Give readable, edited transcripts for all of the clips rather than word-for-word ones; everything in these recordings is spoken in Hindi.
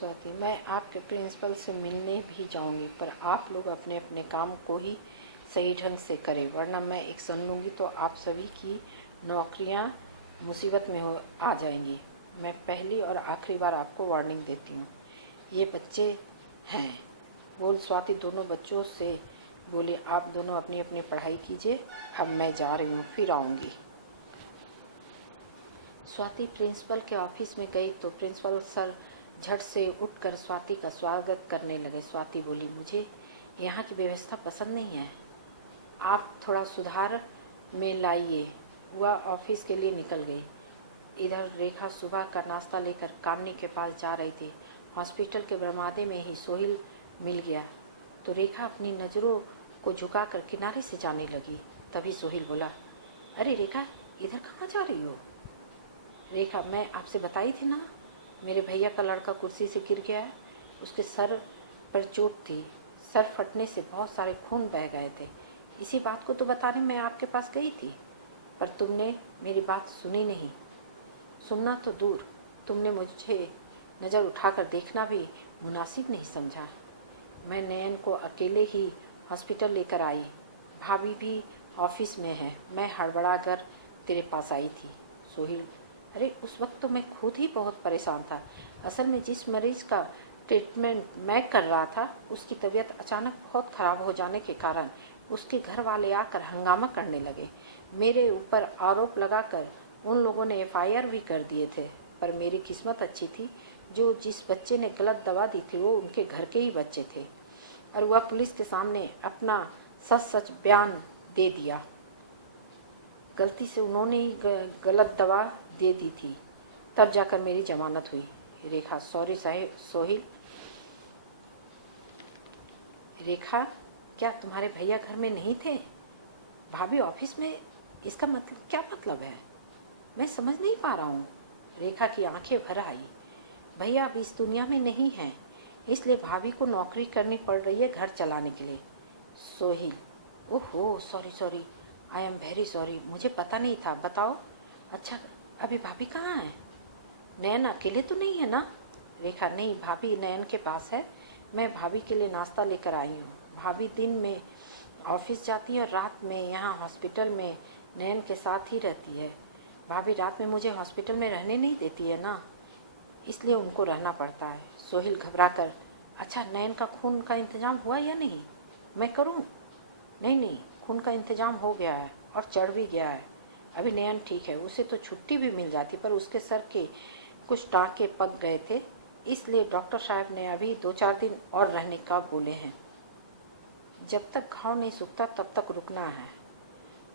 स्वाति, मैं आपके प्रिंसिपल से मिलने भी जाऊंगी, पर आप लोग अपने अपने काम को ही सही ढंग से करें, वरना मैं एक्शन लूंगी तो आप सभी की नौकरियां मुसीबत में आ जाएंगी। मैं पहली और आखिरी बार आपको वार्निंग देती हूँ। ये बच्चे हैं, बोल स्वाति दोनों बच्चों से बोली, आप दोनों अपनी अपनी पढ़ाई कीजिए, अब मैं जा रही हूँ, फिर आऊँगी। स्वाति प्रिंसिपल के ऑफिस में गई तो प्रिंसिपल सर झट से उठकर स्वाति का स्वागत करने लगे। स्वाति बोली, मुझे यहाँ की व्यवस्था पसंद नहीं है, आप थोड़ा सुधार में लाइए। वह ऑफिस के लिए निकल गई। इधर रेखा सुबह का नाश्ता लेकर कामनी के पास जा रही थी। हॉस्पिटल के बरामदे में ही सोहिल मिल गया तो रेखा अपनी नज़रों को झुकाकर किनारे से जाने लगी। तभी सोहिल बोला, अरे रेखा, इधर कहाँ जा रही हो? रेखा, मैं आपसे बताई थी ना, मेरे भैया का लड़का कुर्सी से गिर गया है, उसके सर पर चोट थी, सर फटने से बहुत सारे खून बह गए थे। इसी बात को तो बताने मैं आपके पास गई थी, पर तुमने मेरी बात सुनी नहीं। सुनना तो दूर, तुमने मुझे नज़र उठाकर देखना भी मुनासिब नहीं समझा। मैं नयन को अकेले ही हॉस्पिटल लेकर आई, भाभी भी ऑफिस में है, मैं हड़बड़ा कर तेरे पास आई थी। सोहिल, अरे उस वक्त तो मैं खुद ही बहुत परेशान था। असल में जिस मरीज का ट्रीटमेंट मैं कर रहा था, उसकी तबीयत अचानक बहुत ख़राब हो जाने के कारण उसके घर वाले आकर हंगामा करने लगे। मेरे ऊपर आरोप लगाकर उन लोगों ने एफआईआर भी कर दिए थे, पर मेरी किस्मत अच्छी थी, जो जिस बच्चे ने गलत दवा दी थी वो उनके घर के ही बच्चे थे, और वह पुलिस के सामने अपना सच सच बयान दे दिया। गलती से उन्होंने ही गलत दवा दे दी थी, तब जाकर मेरी जमानत हुई। रेखा, सॉरी साहिब। सोहिल, रेखा, क्या तुम्हारे भैया घर में नहीं थे? भाभी ऑफिस में, इसका मतलब क्या मतलब है? मैं समझ नहीं पा रहा हूँ। रेखा की आंखें भर आई। भैया अब इस दुनिया में नहीं है, इसलिए भाभी को नौकरी करनी पड़ रही है घर चलाने के लिए। सोहिल, ओहो, sorry sorry, I am very sorry, मुझे पता नहीं था, बताओ। अच्छा, अभी भाभी कहाँ है? नयन अकेले तो नहीं है ना? रेखा, नहीं, भाभी नयन के पास है, मैं भाभी के लिए नाश्ता लेकर आई हूँ। भाभी दिन में ऑफिस जाती है और रात में यहाँ हॉस्पिटल में नयन के साथ ही रहती है। भाभी रात में मुझे हॉस्पिटल में रहने नहीं देती है ना, इसलिए उनको रहना पड़ता है। सोहिल घबरा कर, अच्छा, नयन का खून का इंतजाम हुआ या नहीं? मैं करूँ? नहीं नहीं, खून का इंतजाम हो गया है और चढ़ भी गया है। अभी नयन ठीक है, उसे तो छुट्टी भी मिल जाती, पर उसके सर के कुछ टाँके पक गए थे, इसलिए डॉक्टर साहब ने अभी 2-4 दिन और रहने का बोले हैं। जब तक घाव नहीं सूखता तब तक रुकना है।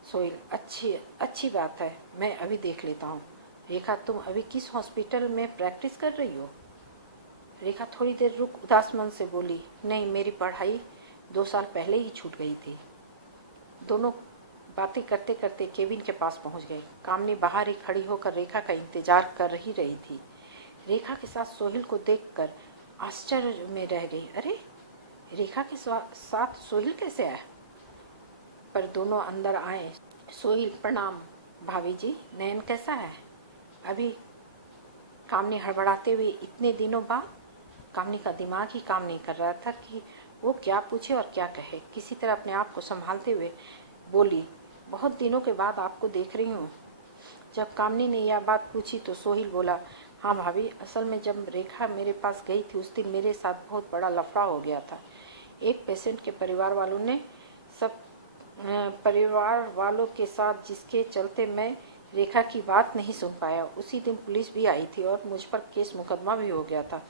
सोहिल, अच्छी बात है, मैं अभी देख लेता हूँ। रेखा, तुम अभी किस हॉस्पिटल में प्रैक्टिस कर रही हो? रेखा थोड़ी देर रुक उदास मन से बोली, नहीं, मेरी पढ़ाई 2 साल पहले ही छूट गई थी। दोनों बातें करते करते केबिन के पास पहुंच गए। कामनी बाहर ही खड़ी होकर रेखा का इंतजार कर ही रही थी। रेखा के साथ सोहिल को देखकर आश्चर्य में रह गई। अरे, रेखा के साथ सोहिल कैसे आया? पर दोनों अंदर आए। सोहिल, प्रणाम भाभी जी, नयन कैसा है? अभी, कामनी हड़बड़ाते हुए, इतने दिनों बाद। कामनी का दिमाग ही काम नहीं कर रहा था कि वो क्या पूछे और क्या कहे। किसी तरह अपने आप को संभालते हुए बोली, बहुत दिनों के बाद आपको देख रही हूँ। जब कामनी ने यह बात पूछी तो सोहिल बोला, हाँ भाभी, असल में जब रेखा मेरे पास गई थी उस दिन मेरे साथ बहुत बड़ा लफड़ा हो गया था। एक पेशेंट के परिवार वालों के साथ, जिसके चलते मैं रेखा की बात नहीं सुन पाया। उसी दिन पुलिस भी आई थी और मुझ पर केस मुकदमा भी हो गया था,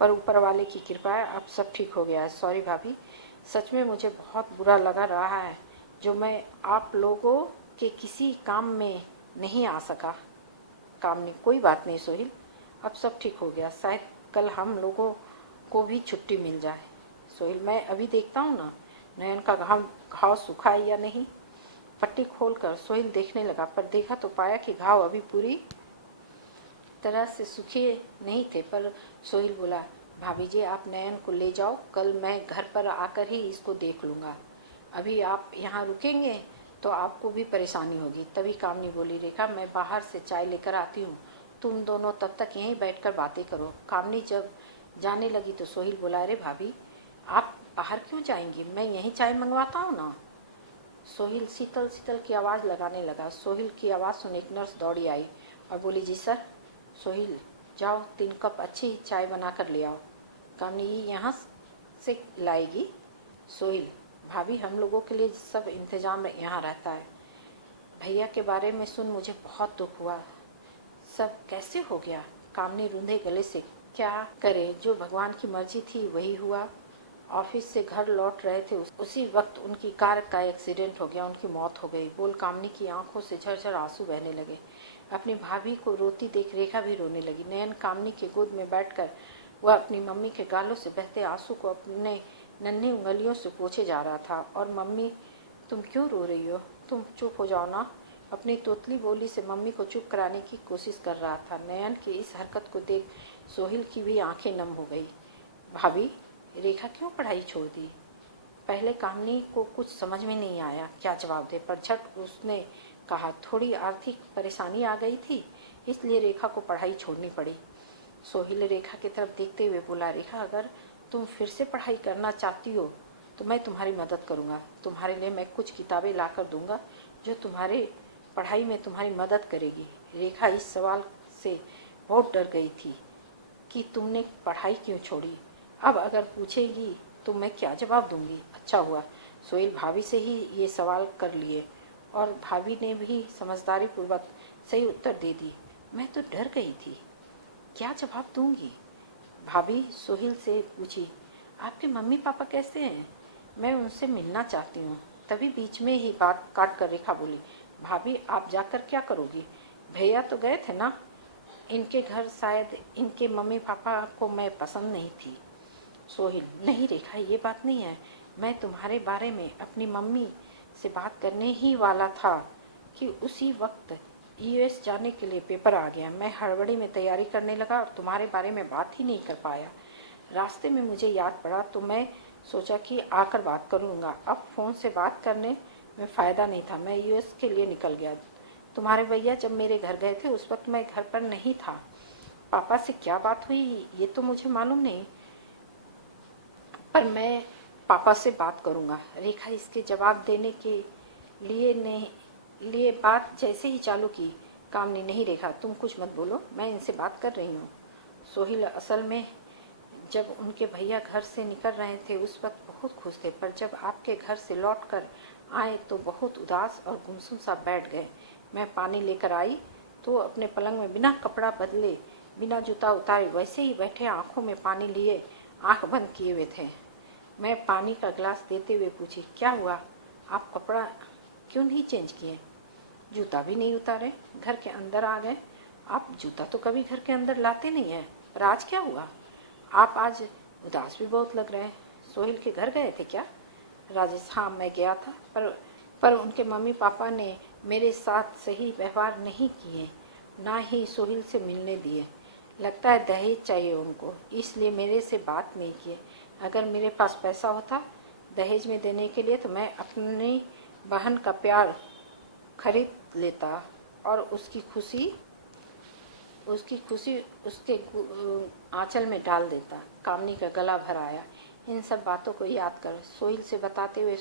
पर ऊपर वाले की कृपा है, अब सब ठीक हो गया है। सॉरी भाभी, सच में मुझे बहुत बुरा लगा रहा है जो मैं आप लोगों के किसी काम में नहीं आ सका। कामनी, कोई बात नहीं सोहिल, अब सब ठीक हो गया, शायद कल हम लोगों को भी छुट्टी मिल जाए। सोहिल, मैं अभी देखता हूँ ना, नयन का घाव सूखा है या नहीं। पट्टी खोलकर सोहिल देखने लगा, पर देखा तो पाया कि घाव अभी पूरी तरह से सूखे नहीं थे। पर सोहिल बोला, भाभी जी, आप नयन को ले जाओ, कल मैं घर पर आकर ही इसको देख लूँगा। अभी आप यहाँ रुकेंगे तो आपको भी परेशानी होगी। तभी कामनी बोली, रेखा, मैं बाहर से चाय लेकर आती हूँ, तुम दोनों तब तक यहीं बैठकर बातें करो। कामनी जब जाने लगी तो सोहिल बोला, अरे भाभी आप बाहर क्यों जाएंगी, मैं यहीं चाय मंगवाता हूँ ना। सोहिल शीतल शीतल की आवाज़ लगाने लगा। सोहिल की आवाज़ सुन एक नर्स दौड़ी आई और बोली, जी सर। सोहिल, जाओ 3 कप अच्छी चाय बना कर ले आओ। कामनी यहाँ से लाएगी। सोहिल, भाभी हम लोगों के लिए सब इंतजाम यहाँ रहता है। भैया के बारे में सुन मुझे बहुत दुख हुआ। सब कैसे हो गया। कामनी रूंधे गले से, क्या करे, जो भगवान की मर्जी थी वही हुआ। ऑफिस से घर लौट रहे थे, उसी वक्त उनकी कार का एक्सीडेंट हो गया, उनकी मौत हो गई। बोल कामनी की आंखों से झरझर आंसू बहने लगे। अपनी भाभी को रोती देख रेखा भी रोने लगी। नयन कामनी के गोद में बैठकर वह अपनी मम्मी के गालों से बहते आंसू को अपने नन्ही उंगलियों से पोंछे जा रहा था। और मम्मी तुम क्यों रो रही हो, तुम चुप हो जाओ ना। अपनी तोतली बोली से मम्मी को चुप कराने की कोशिश कर रहा था। नयन की इस हरकत को देख सोहिल की भी आंखें नम हो गई। भाभी रेखा क्यों पढ़ाई छोड़ दी। पहले कामनी को कुछ समझ में नहीं आया क्या जवाब दे, पर झट उसने कहा, थोड़ी आर्थिक परेशानी आ गई थी इसलिए रेखा को पढ़ाई छोड़नी पड़ी। सोहिल रेखा की तरफ देखते हुए बोला, रेखा अगर तुम फिर से पढ़ाई करना चाहती हो तो मैं तुम्हारी मदद करूँगा। तुम्हारे लिए मैं कुछ किताबें ला कर दूँगा जो तुम्हारे पढ़ाई में तुम्हारी मदद करेगी। रेखा इस सवाल से बहुत डर गई थी कि तुमने पढ़ाई क्यों छोड़ी। अब अगर पूछेगी तो मैं क्या जवाब दूंगी। अच्छा हुआ सोहेल भाभी से ही ये सवाल कर लिए और भाभी ने भी समझदारी पूर्वक सही उत्तर दे दी। मैं तो डर गई थी, क्या जवाब दूंगी। भाभी सोहेल से पूछी, आपके मम्मी पापा कैसे हैं, मैं उनसे मिलना चाहती हूँ। तभी बीच में ही बात काट कर रेखा बोली, भाभी आप जाकर क्या करोगी, भैया तो गए थे ना, इनके घर शायद इनके मम्मी पापा को मैं पसंद नहीं थी। सोहिल, नहीं रेखा ये बात नहीं है, मैं तुम्हारे बारे में अपनी मम्मी से बात करने ही वाला था कि उसी वक्त यूएस जाने के लिए पेपर आ गया। मैं हड़बड़ी में तैयारी करने लगा और तुम्हारे बारे में बात ही नहीं कर पाया। रास्ते में मुझे याद पड़ा तो मैं सोचा कि आकर बात करूँगा। अब फ़ोन से बात करने में फ़ायदा नहीं था, मैं यूएस के लिए निकल गया। तुम्हारे भैया जब मेरे घर गए थे उस वक्त मैं घर पर नहीं था। पापा से क्या बात हुई ये तो मुझे मालूम नहीं, पर मैं पापा से बात करूँगा। रेखा इसके जवाब देने के लिए बात जैसे ही चालू की, कामनी, नहीं रेखा तुम कुछ मत बोलो, मैं इनसे बात कर रही हूँ। सोहिल असल में जब उनके भैया घर से निकल रहे थे उस वक्त बहुत खुश थे, पर जब आपके घर से लौट कर आए तो बहुत उदास और गुमसुम सा बैठ गए। मैं पानी लेकर आई तो अपने पलंग में बिना कपड़ा बदले बिना जूता उतारे वैसे ही बैठे आंखों में पानी लिए आंख बंद किए हुए थे। मैं पानी का गिलास देते हुए पूछी, क्या हुआ, आप कपड़ा क्यों नहीं चेंज किए, जूता भी नहीं उतारे, घर के अंदर आ गए। आप जूता तो कभी घर के अंदर लाते नहीं हैं, पर आज क्या हुआ, आप आज उदास भी बहुत लग रहे हैं। सोहिल के घर गए थे क्या। राजेश, हाँ मैं गया था, पर उनके मम्मी पापा ने मेरे साथ सही व्यवहार नहीं किए, ना ही सोहिल से मिलने दिए। लगता है दहेज चाहिए उनको, इसलिए मेरे से बात नहीं किए। अगर मेरे पास पैसा होता दहेज में देने के लिए तो मैं अपनी बहन का प्यार खरीद लेता और उसकी खुशी उसके आंचल में डाल देता। कामनी का गला भर आया। इन सब बातों को याद कर सोहिल से बताते हुए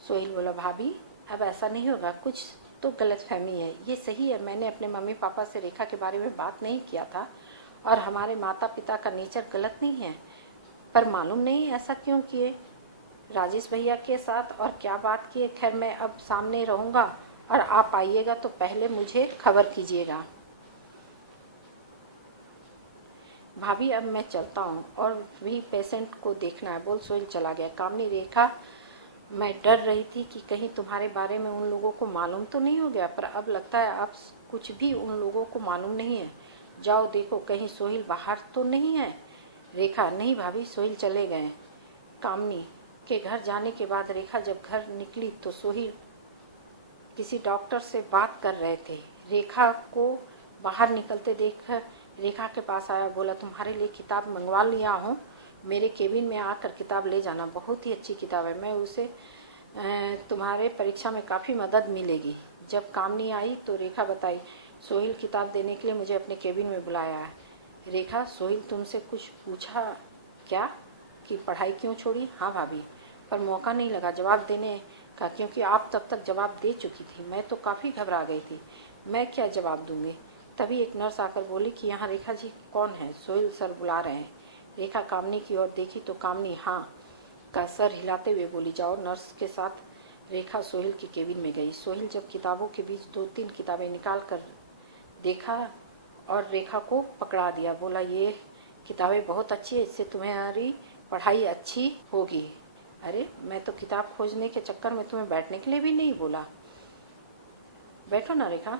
सोहिल बोला, भाभी अब ऐसा नहीं होगा, कुछ तो गलतफहमी है। ये सही है मैंने अपने मम्मी पापा से रेखा के बारे में बात नहीं किया था और हमारे माता पिता का नेचर गलत नहीं है, पर मालूम नहीं ऐसा क्यों किए राजेश भैया के साथ और क्या बात किए। खैर मैं अब सामने रहूँगा और आप आइएगा तो पहले मुझे खबर कीजिएगा। भाभी अब मैं चलता हूँ और भी पेशेंट को देखना है, बोल सोहिल चला गया। कामनी, रेखा मैं डर रही थी कि कहीं तुम्हारे बारे में उन लोगों को मालूम तो नहीं हो गया, पर अब लगता है अब कुछ भी उन लोगों को मालूम नहीं है। जाओ देखो कहीं सोहिल बाहर तो नहीं है। रेखा, नहीं भाभी सोहिल चले गए। कामनी के घर जाने के बाद रेखा जब घर निकली तो सोहिल किसी डॉक्टर से बात कर रहे थे। रेखा को बाहर निकलते देख रेखा के पास आया, बोला, तुम्हारे लिए किताब मंगवा लिया हूँ, मेरे केबिन में आकर किताब ले जाना, बहुत ही अच्छी किताब है, मैं उसे तुम्हारे परीक्षा में काफ़ी मदद मिलेगी। जब कामनी आई तो रेखा बताई, सोहिल किताब देने के लिए मुझे अपने केबिन में बुलाया है। रेखा, सोहिल तुमसे कुछ पूछा क्या कि पढ़ाई क्यों छोड़ी? हाँ भाभी, पर मौका नहीं लगा जवाब देने का, क्योंकि आप तब तक जवाब दे चुकी थी। मैं तो काफ़ी घबरा गई थी, मैं क्या जवाब दूंगी। तभी एक नर्स आकर बोली कि यहाँ रेखा जी कौन है, सोहिल सर बुला रहे हैं। रेखा कामनी की ओर देखी तो कामनी हाँ का सर हिलाते हुए बोली, जाओ। नर्स के साथ रेखा सोहिल की केबिन में गई। सोहिल जब किताबों के बीच 2-3 किताबें निकाल कर देखा और रेखा को पकड़ा दिया, बोला ये किताबें बहुत अच्छी है, इससे तुम्हारी पढ़ाई अच्छी होगी। अरे मैं तो किताब खोजने के चक्कर में तुम्हें बैठने के लिए भी नहीं बोला। बैठो ना रेखा,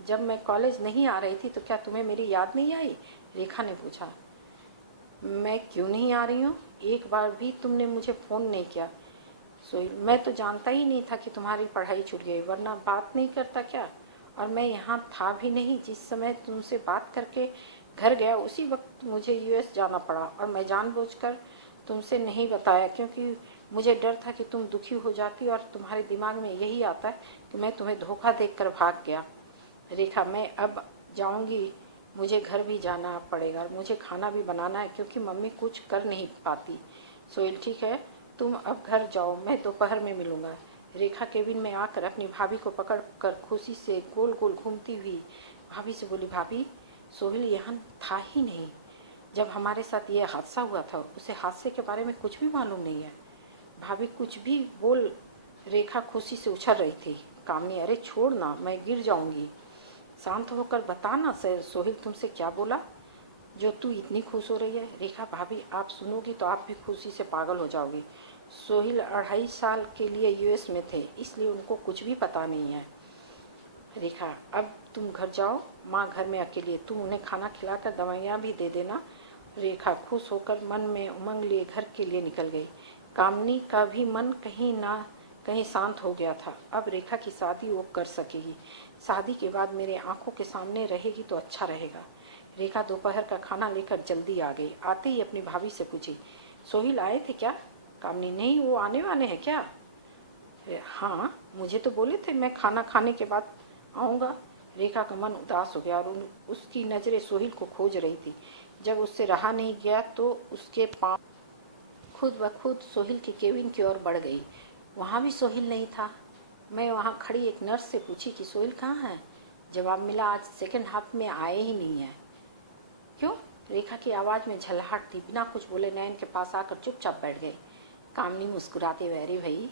जब मैं कॉलेज नहीं आ रही थी तो क्या तुम्हें मेरी याद नहीं आई? रेखा ने पूछा। मैं क्यों नहीं आ रही हूँ? एक बार भी तुमने मुझे फ़ोन नहीं किया। सोहिल, मैं तो जानता ही नहीं था कि तुम्हारी पढ़ाई छूट गई, वरना बात नहीं करता क्या? और मैं यहाँ था भी नहीं। जिस समय तुमसे बात करके घर गया उसी वक्त मुझे यूएस जाना पड़ा, और मैं जानबूझकर तुमसे नहीं बताया क्योंकि मुझे डर था कि तुम दुखी हो जाती और तुम्हारे दिमाग में यही आता है कि मैं तुम्हें धोखा देकर भाग गया। रेखा, मैं अब जाऊंगी, मुझे घर भी जाना पड़ेगा, मुझे खाना भी बनाना है क्योंकि मम्मी कुछ कर नहीं पाती। सोहिल, ठीक है, तुम अब घर जाओ, मैं दोपहर में मिलूंगा। रेखा केबिन में आकर अपनी भाभी को पकड़ कर खुशी से गोल गोल घूमती हुई भाभी से बोली, भाभी सोहिल यहाँ था ही नहीं। जब हमारे साथ ये हादसा हुआ था उसे हादसे के बारे में कुछ भी मालूम नहीं है। भाभी कुछ भी बोल। रेखा खुशी से उछल रही थी। कामनी, अरे छोड़ ना, मैं गिर जाऊंगी। शांत होकर बता ना सोहिल तुमसे क्या बोला जो तू इतनी खुश हो रही है? रेखा, भाभी आप सुनोगी तो आप भी खुशी से पागल हो जाओगी। सोहिल 2.5 साल के लिए यूएस में थे, इसलिए उनको कुछ भी पता नहीं है। रेखा, अब तुम घर जाओ, माँ घर में अकेली है, तुम उन्हें खाना खिलाकर दवाइयाँ भी दे देना। रेखा खुश होकर मन में उमंग लिए घर के लिए निकल गई। कामनी का भी मन कहीं ना कहीं शांत हो गया था। अब रेखा की शादी वो कर सकेगी। शादी के बाद मेरे आंखों के सामने रहेगी तो अच्छा रहेगा। रेखा दोपहर का खाना लेकर जल्दी आ गई। आते ही अपनी भाभी से पूछी, सोहिल आए थे क्या? कामनी, नहीं, वो आने वाले हैं क्या? हाँ, मुझे तो बोले थे मैं खाना खाने के बाद आऊँगा। रेखा का मन उदास हो गया और उसकी नज़रें सोहिल को खोज रही थी। जब उससे रहा नहीं गया तो उसके पाँव खुद ब खुद सोहिल के केबिन की ओर बढ़ गई। वहाँ भी सोहिल नहीं था। मैं वहाँ खड़ी एक नर्स से पूछी कि सोहिल कहाँ है? जवाब मिला, आज सेकंड हाफ में आए ही नहीं है। क्यों? रेखा की आवाज़ में झल्लाहट थी। बिना कुछ बोले नयन के पास आकर चुपचाप बैठ गई। कामनी मुस्कुराते हुए, अरे भाई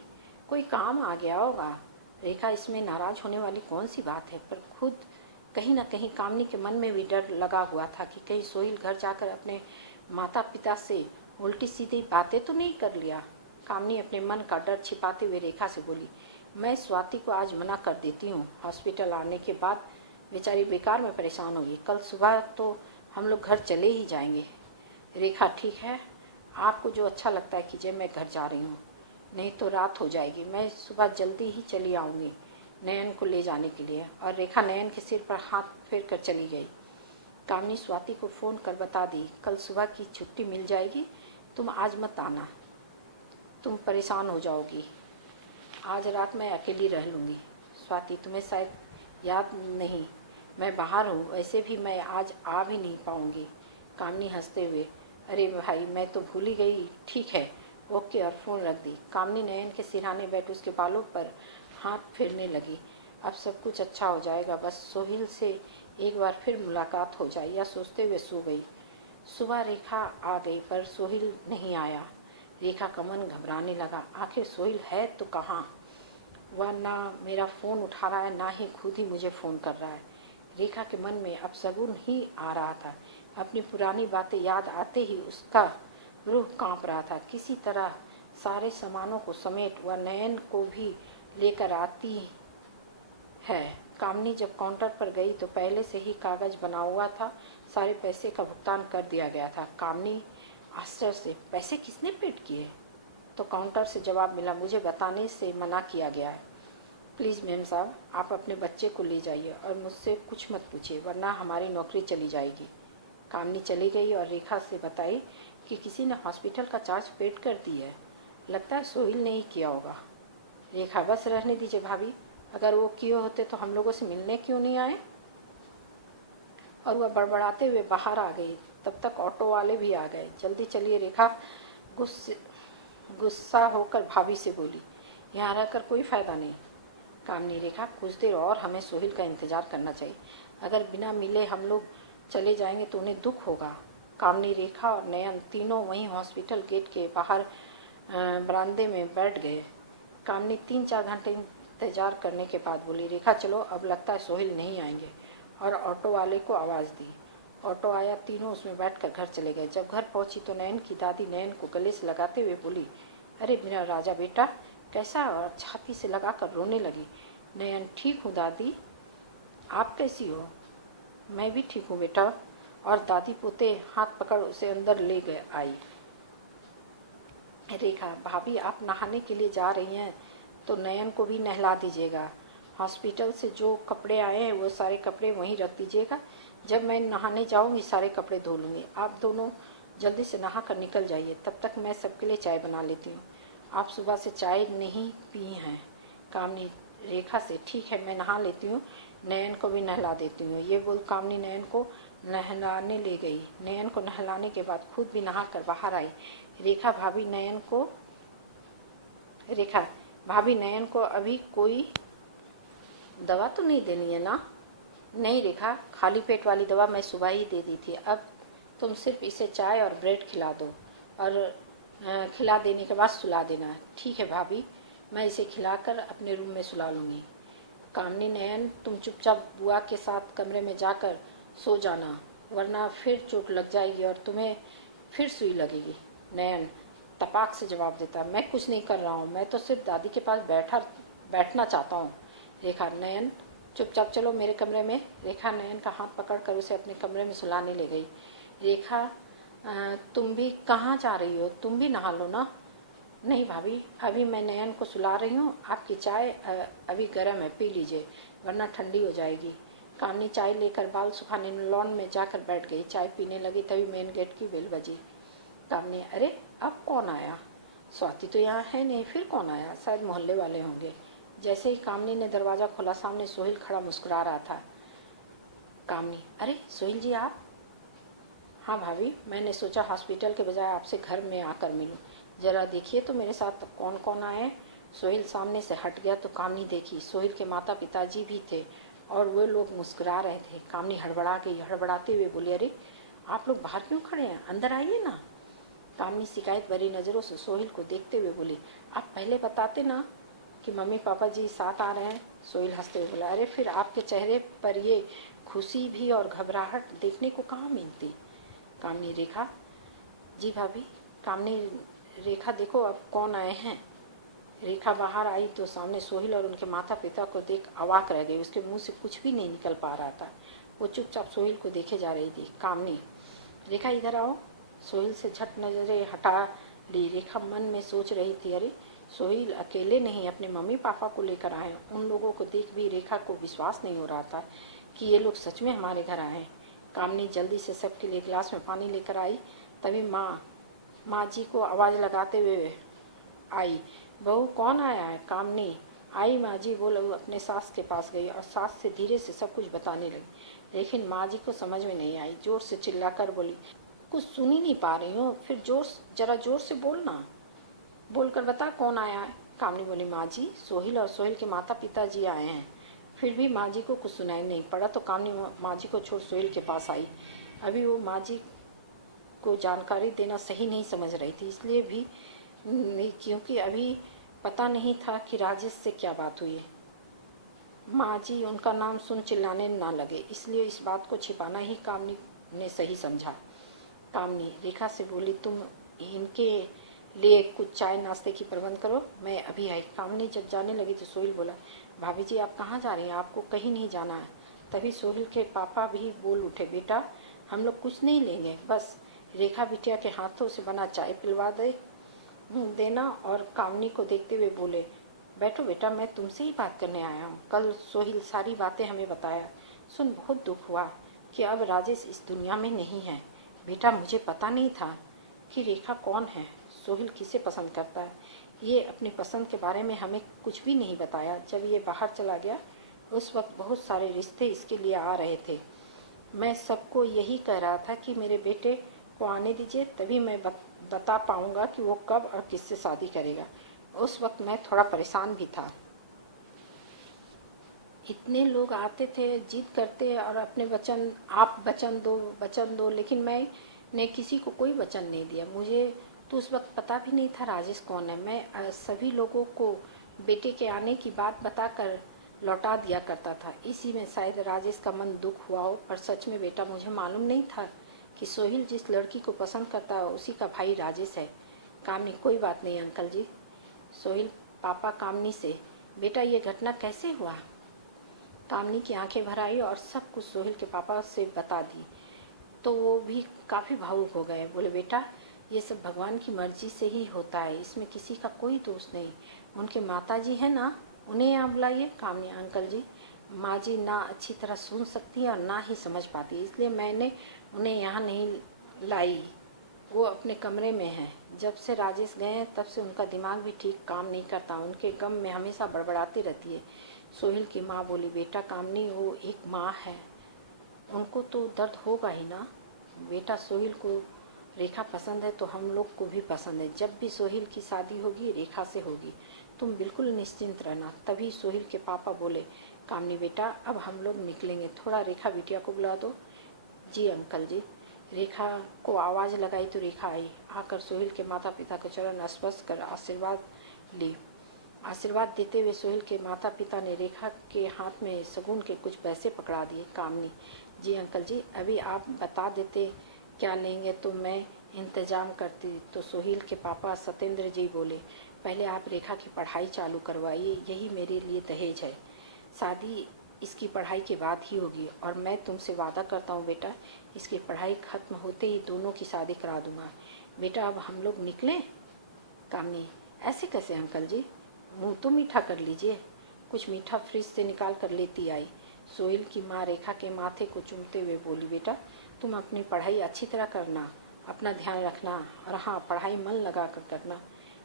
कोई काम आ गया होगा। रेखा, इसमें नाराज होने वाली कौन सी बात है? पर खुद कहीं ना कहीं कामनी के मन में भी डर लगा हुआ था कि कहीं सोहिल घर जाकर अपने माता पिता से उल्टी सीधी बातें तो नहीं कर लिया। कामनी अपने मन का डर छिपाते हुए रेखा से बोली, मैं स्वाति को आज मना कर देती हूँ। हॉस्पिटल आने के बाद बेचारी बेकार में परेशान होगी। कल सुबह तो हम लोग घर चले ही जाएंगे। रेखा, ठीक है, आपको जो अच्छा लगता है कीजिए, मैं घर जा रही हूँ, नहीं तो रात हो जाएगी। मैं सुबह जल्दी ही चली आऊँगी नयन को ले जाने के लिए। और रेखा नयन के सिर पर हाथ फेर कर चली गई। कामनी स्वाति को फ़ोन कर बता दी, कल सुबह की छुट्टी मिल जाएगी, तुम आज मत आना, तुम परेशान हो जाओगी। आज रात मैं अकेली रह लूँगी। स्वाति, तुम्हें शायद याद नहीं, मैं बाहर हूँ, वैसे भी मैं आज आ भी नहीं पाऊँगी। कामनी हंसते हुए, अरे भाई मैं तो भूल ही गई, ठीक है, ओके, और फ़ोन रख दी। कामनी नयन के सिरहाने बैठ उसके बालों पर हाथ फेरने लगी। अब सब कुछ अच्छा हो जाएगा, बस सोहिल से एक बार फिर मुलाकात हो जाए, या सोचते हुए सो गई। सुबह रेखा आ गई पर सोहिल नहीं आया। रेखा का मन घबराने लगा। आखिर सोहिल है तो कहाँ? वह ना मेरा फ़ोन उठा रहा है, ना ही खुद ही मुझे फ़ोन कर रहा है। रेखा के मन में अपशगुन ही आ रहा था। अपनी पुरानी बातें याद आते ही उसका रूह कांप रहा था। किसी तरह सारे सामानों को समेट वह नयन को भी लेकर आती है। कामनी जब काउंटर पर गई तो पहले से ही कागज बना हुआ था, सारे पैसे का भुगतान कर दिया गया था। कामनी आश्चर्य से, पैसे किसने पेड किए? तो काउंटर से जवाब मिला, मुझे बताने से मना किया गया है। प्लीज़ मैम साहब, आप अपने बच्चे को ले जाइए और मुझसे कुछ मत पूछिए, वरना हमारी नौकरी चली जाएगी। कामनी चली गई और रेखा से बताई कि किसी ने हॉस्पिटल का चार्ज पेड कर दी है, लगता है सोहिल ने ही किया होगा। रेखा, बस रहने दीजिए भाभी, अगर वो किए होते तो हम लोगों से मिलने क्यों नहीं आए? और वह बड़बड़ाते हुए बाहर आ गई। तब तक ऑटो वाले भी आ गए। जल्दी चलिए, रेखा गुस्सा होकर भाभी से बोली। यहाँ रहकर कोई फायदा नहीं। कामनी, रेखा कुछ देर और हमें सोहिल का इंतजार करना चाहिए। अगर बिना मिले हम लोग चले जाएंगे तो उन्हें दुख होगा। कामनी, रेखा और नयन तीनों वहीं हॉस्पिटल गेट के बाहर बरामदे में बैठ गए। कामनी 3-4 घंटे इंतजार करने के बाद बोली, रेखा चलो, अब लगता है सोहिल नहीं आएंगे। और ऑटो वाले को आवाज़ दी। ऑटो आया, तीनों उसमें बैठकर घर चले गए। जब घर पहुंची तो नयन की दादी नयन को गले से लगाते हुए बोली, अरे मेरा राजा बेटा कैसा? और छाती से लगाकर रोने लगी। नयन, ठीक हूँ दादी, आप कैसी हो? मैं भी ठीक हूँ बेटा। और दादी पोते हाथ पकड़ उसे अंदर ले गए आई। रेखा, भाभी आप नहाने के लिए जा रही हैं तो नयन को भी नहला दीजिएगा। हॉस्पिटल से जो कपड़े आए हैं वो सारे कपड़े वहीं रख दीजिएगा। जब मैं नहाने जाऊंगी सारे कपड़े धो लूँगी। आप दोनों जल्दी से नहा कर निकल जाइए, तब तक मैं सबके लिए चाय बना लेती हूँ। आप सुबह से चाय नहीं पी हैं। कामनी रेखा से, ठीक है मैं नहा लेती हूँ, नयन को भी नहला देती हूँ। ये बोल कामनी नयन को नहलाने ले गई। नयन को नहलाने के बाद खुद भी नहा कर बाहर आई। रेखा भाभी नयन को अभी कोई दवा तो नहीं देनी है ना? नहीं रेखा, खाली पेट वाली दवा मैं सुबह ही दे दी थी। अब तुम सिर्फ इसे चाय और ब्रेड खिला दो और खिला देने के बाद सुला देना। ठीक है भाभी, मैं इसे खिलाकर अपने रूम में सुला लूँगी। कामनी, नयन तुम चुपचाप बुआ के साथ कमरे में जाकर सो जाना, वरना फिर चोट लग जाएगी और तुम्हें फिर सुई लगेगी। नयन तपाक से जवाब देता, मैं कुछ नहीं कर रहा हूँ, मैं तो सिर्फ दादी के पास बैठना चाहता हूँ। रेखा, नयन चुपचाप चलो मेरे कमरे में। रेखा नयन का हाथ पकड़कर उसे अपने कमरे में सुलाने ले गई। रेखा, तुम भी कहाँ जा रही हो? तुम भी नहा लो ना। नहीं भाभी, अभी मैं नयन को सुला रही हूँ। आपकी चाय अभी गर्म है, पी लीजिए, वरना ठंडी हो जाएगी। कामनी चाय लेकर बाल सुखाने लॉन में जाकर बैठ गई। चाय पीने लगी तभी मेन गेट की बेल बजी। कामनी, अरे अब कौन आया? स्वाति तो यहाँ है नहीं, फिर कौन आया? शायद मोहल्ले वाले होंगे। जैसे ही कामनी ने दरवाज़ा खोला, सामने सोहिल खड़ा मुस्कुरा रहा था। कामनी, अरे सोहिल जी आप? हाँ भाभी, मैंने सोचा हॉस्पिटल के बजाय आपसे घर में आकर मिलूं। जरा देखिए तो मेरे साथ कौन कौन आए। सोहिल सामने से हट गया तो कामनी देखी, सोहिल के माता पिताजी भी थे और वे लोग मुस्कुरा रहे थे। कामनी हड़बड़ा गई। हड़बड़ाते हुए बोली, अरे आप लोग बाहर क्यों खड़े हैं? अंदर आइए ना। कामनी शिकायत भरी नज़रों से सोहिल को देखते हुए बोली, आप पहले बताते ना कि मम्मी पापा जी साथ आ रहे हैं। सोहिल हंसते हुए बोला, अरे फिर आपके चेहरे पर ये खुशी भी और घबराहट देखने को कहाँ मिलती। कामनी, रेखा जी भाभी। कामनी, रेखा देखो अब कौन आए हैं। रेखा बाहर आई तो सामने सोहिल और उनके माता पिता को देख अवाक रह गई। उसके मुंह से कुछ भी नहीं निकल पा रहा था। वो चुपचाप सोहिल को देखे जा रही थी। कामनी, रेखा इधर आओ। सोहिल से झट नजरें हटा ली। रेखा मन में सोच रही थी, अरे सोहिल अकेले नहीं अपने मम्मी पापा को लेकर आए। उन लोगों को देख भी रेखा को विश्वास नहीं हो रहा था कि ये लोग सच में हमारे घर आए। कामनी जल्दी से सबके लिए गिलास में पानी लेकर आई। तभी माँ जी को आवाज़ लगाते हुए आई, बहू कौन आया है? कामनी आई। माँ जी बोले अपने सास के पास गई और सास से धीरे से सब कुछ बताने लगी। लेकिन माँ जी को समझ में नहीं आई। जोर से चिल्लाकर बोली, कुछ सुन ही नहीं पा रही हूँ, फिर जरा जोर से बोलना, बोलकर बता कौन आया है। कामनी बोली, माँ जी सोहिल और सोहिल के माता पिता जी आए हैं। फिर भी माँ जी को कुछ सुनाई नहीं पड़ा तो कामनी माँ जी को छोड़ सोहिल के पास आई। अभी वो माँ जी को जानकारी देना सही नहीं समझ रही थी, इसलिए भी नहीं क्योंकि अभी पता नहीं था कि राजेश से क्या बात हुई। माँ जी उनका नाम सुन चिल्लाने ना लगे, इसलिए इस बात को छिपाना ही कामनी ने सही समझा। कामनी रेखा से बोली, तुम इनके लिए कुछ चाय नाश्ते की प्रबंध करो, मैं अभी आई। कामनी जब जाने लगी तो सोहिल बोला, भाभी जी आप कहाँ जा रही हैं? आपको कहीं नहीं जाना है। तभी सोहिल के पापा भी बोल उठे, बेटा हम लोग कुछ नहीं लेंगे, बस रेखा बिटिया के हाथों से बना चाय पिलवा देना। और कामनी को देखते हुए बोले, बैठो बेटा, मैं तुमसे ही बात करने आया हूँ। कल सोहिल सारी बातें हमें बताया, सुन बहुत दुख हुआ कि अब राजेश इस दुनिया में नहीं है। बेटा मुझे पता नहीं था कि रेखा कौन है, सोहिल किसे पसंद करता है, ये अपनी पसंद के बारे में हमें कुछ भी नहीं बताया। जब ये बाहर चला गया उस वक्त बहुत सारे रिश्ते इसके लिए आ रहे थे, मैं सबको यही कह रहा था कि मेरे बेटे को आने दीजिए, तभी मैं बता पाऊंगा कि वो कब और किससे शादी करेगा। उस वक्त मैं थोड़ा परेशान भी था। इतने लोग आते थे, जिद करते और अपने वचन, आप वचन दो, लेकिन मैंने किसी को कोई वचन नहीं दिया। मुझे तो उस वक्त पता भी नहीं था राजेश कौन है। मैं सभी लोगों को बेटे के आने की बात बताकर लौटा दिया करता था। इसी में शायद राजेश का मन दुख हुआ हो, पर सच में बेटा मुझे मालूम नहीं था कि सोहिल जिस लड़की को पसंद करता है उसी का भाई राजेश है। कामनी, कोई बात नहीं अंकल जी। सोहिल पापा कामनी से, बेटा ये घटना कैसे हुआ? कामनी की आंखें भर आई और सब कुछ सोहिल के पापा से बता दी। तो वो भी काफ़ी भावुक हो गए। बोले, बेटा ये सब भगवान की मर्जी से ही होता है, इसमें किसी का कोई दोष नहीं। उनके माता जी है ना, उन्हें यहाँ बुलाइए। कामनी, अंकल जी, माँ जी ना अच्छी तरह सुन सकती है और ना ही समझ पाती, इसलिए मैंने उन्हें यहाँ नहीं लाई। वो अपने कमरे में है। जब से राजेश गए हैं तब से उनका दिमाग भी ठीक काम नहीं करता, उनके गम में हमेशा बड़बड़ाती रहती है। सोहिल की माँ बोली, बेटा कामनी वो एक माँ है, उनको तो दर्द होगा ही ना। बेटा सोहिल को रेखा पसंद है तो हम लोग को भी पसंद है। जब भी सोहिल की शादी होगी रेखा से होगी, तुम बिल्कुल निश्चिंत रहना। तभी सोहिल के पापा बोले, कामनी बेटा अब हम लोग निकलेंगे, थोड़ा रेखा बिटिया को बुला दो। जी अंकल जी। रेखा को आवाज़ लगाई तो रेखा आई। आकर सोहिल के माता पिता के चरण स्पर्श कर आशीर्वाद ली। आशीर्वाद देते हुए सोहिल के माता पिता ने रेखा के हाथ में शगुन के कुछ पैसे पकड़ा दिए। कामनी, जी अंकल जी, अभी आप बता देते क्या लेंगे तो मैं इंतजाम करती। तो सोहिल के पापा सत्येंद्र जी बोले, पहले आप रेखा की पढ़ाई चालू करवाइए, यही मेरे लिए दहेज है। शादी इसकी पढ़ाई के बाद ही होगी और मैं तुमसे वादा करता हूँ बेटा, इसकी पढ़ाई खत्म होते ही दोनों की शादी करा दूंगा। बेटा अब हम लोग निकलें? कामनी, ऐसे कैसे अंकल जी, मुंह तो मीठा कर लीजिए। कुछ मीठा फ्रिज से निकाल कर लेती आई। सोहिल की माँ रेखा के माथे को चूमते हुए बोली, बेटा तुम अपनी पढ़ाई अच्छी तरह करना, अपना ध्यान रखना, और हाँ पढ़ाई मन लगा कर करना।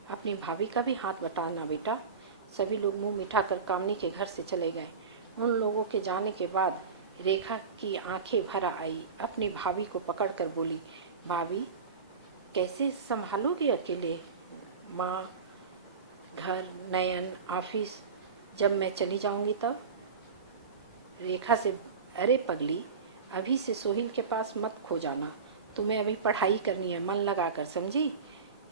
अपनी भाभी का भी हाथ बटाना बेटा। सभी लोग मुंह मीठा कर कामनी के घर से चले गए। उन लोगों के जाने के बाद रेखा की आंखें भर आई। अपनी भाभी को पकड़कर बोली, भाभी कैसे संभालोगी अकेले? माँ, घर, नयन, ऑफिस, जब मैं चली जाऊंगी तब? रेखा से, अरे पगली, अभी से सोहिल के पास मत खो जाना, तुम्हें अभी पढ़ाई करनी है, मन लगा कर, समझी?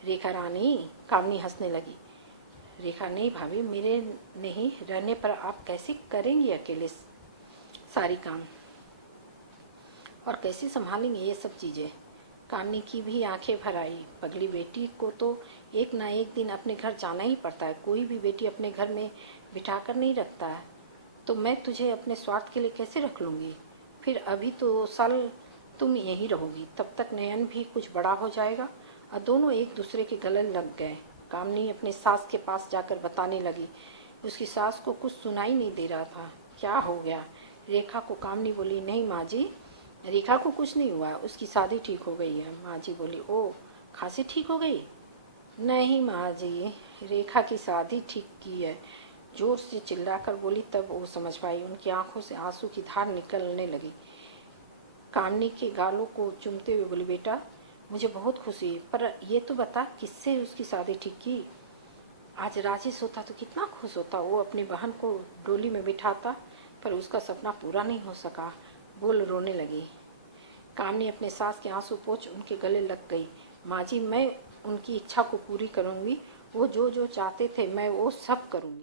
रेखा रानी, कामनी हंसने लगी। रेखा, नहीं भाभी, मेरे नहीं रहने पर आप कैसे करेंगी अकेले सारी काम, और कैसे संभालेंगे ये सब चीज़ें? कामनी की भी आंखें भर आई। पगली बेटी को तो एक ना एक दिन अपने घर जाना ही पड़ता है, कोई भी बेटी अपने घर में बिठा कर नहीं रखता है। तो मैं तुझे अपने स्वार्थ के लिए कैसे रख लूँगी? फिर अभी तो साल तुम यहीं रहोगी, तब तक नयन भी कुछ बड़ा हो जाएगा। और दोनों एक दूसरे के गले लग गए। कामनी अपने सास के पास जाकर बताने लगी। उसकी सास को कुछ सुनाई नहीं दे रहा था। क्या हो गया? रेखा को कामनी बोली, नहीं माँ जी, रेखा को कुछ नहीं हुआ, उसकी शादी ठीक हो गई है। माँ जी बोली, ओ खांसी ठीक हो गई? नहीं माँ जी, रेखा की शादी ठीक की है। जोर से चिल्लाकर बोली, तब वो समझ पाई। उनकी आंखों से आंसू की धार निकलने लगी। कामनी के गालों को चूमते हुए बोली, बेटा मुझे बहुत खुशी, पर ये तो बता किससे उसकी शादी ठीक की? आज राजेश होता तो कितना खुश होता, वो अपनी बहन को डोली में बिठाता, पर उसका सपना पूरा नहीं हो सका। बोल रोने लगी। कामनी अपने सास के आंसू पोंछ उनके गले लग गई। माँ जी, मैं उनकी इच्छा को पूरी करूँगी, वो जो जो चाहते थे मैं वो सब करूँगी।